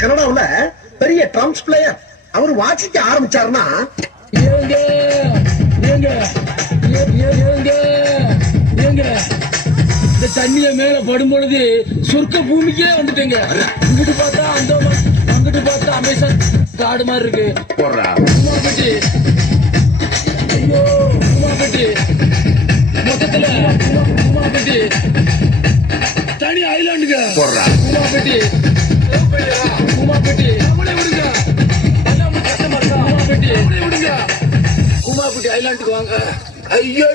கனடாவுல பெரிய drums player அவர் வாசிக்க ஆரம்பிச்சாருன்னா இந்த தண்ணிய மேல படும் பொழுது சொர்க்க பூமிக்கே வந்துட்டேங்க. இங்கிட்டு பார்த்தா அந்த அங்கிட்டு பார்த்தா அமேசான் காடு மாதிரி இருக்கு. உமாபட்டி ஐயோ உமாபட்டி மொத்தத்துல உமாபட்டி தனி ஐலாண்டுங்க. உமாபட்டி உமாபட்டி விடுங்க. உமாபட்டி விடுங்க. உமாபட்டி ஐலாண்டுக்கு வாங்க. ஐயோ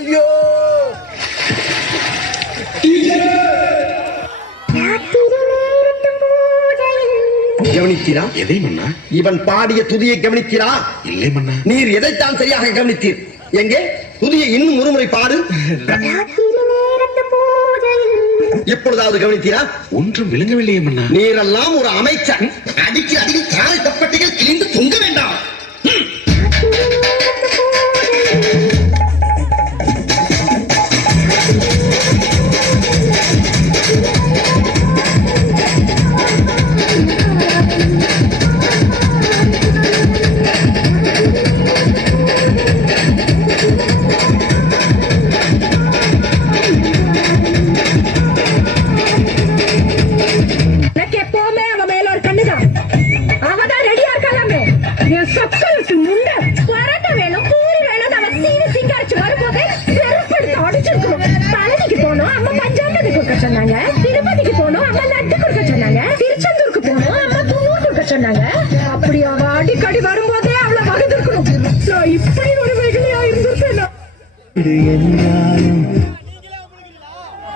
கவனித்தீரா? எதை மன்னா? இவன் பாடிய துதியை கவனித்தீரா? இல்லை மன்னா. நீர் எதைத்தான் சரியாக கவனித்தீர்? எங்கே துதியை இன்னும் ஒருமுறை பாடு. எப்பொழுதாவது கவனித்தீரா? ஒன்றும் விளங்கவில்லையே மன்னா. நீரெல்லாம் ஒரு அமைச்சர். அடிக்கு அடியில் காலை தப்பட்டைகள் கிழிந்து தொங்க வேண்டாம். திருப்பதிக்கு போனோம், அம்மா லட்டு கொடுக்க சொன்னாங்க. திருச்செந்தூருக்கு போனோம், அம்மா தூர் கொடுக்க சொன்னாங்க. அப்படி அவ அடிக்கடி வரும்போதே அவளை வகுதிருக்கணும். இப்படி ஒரு வெகுளியா இருந்திருப்பேன்.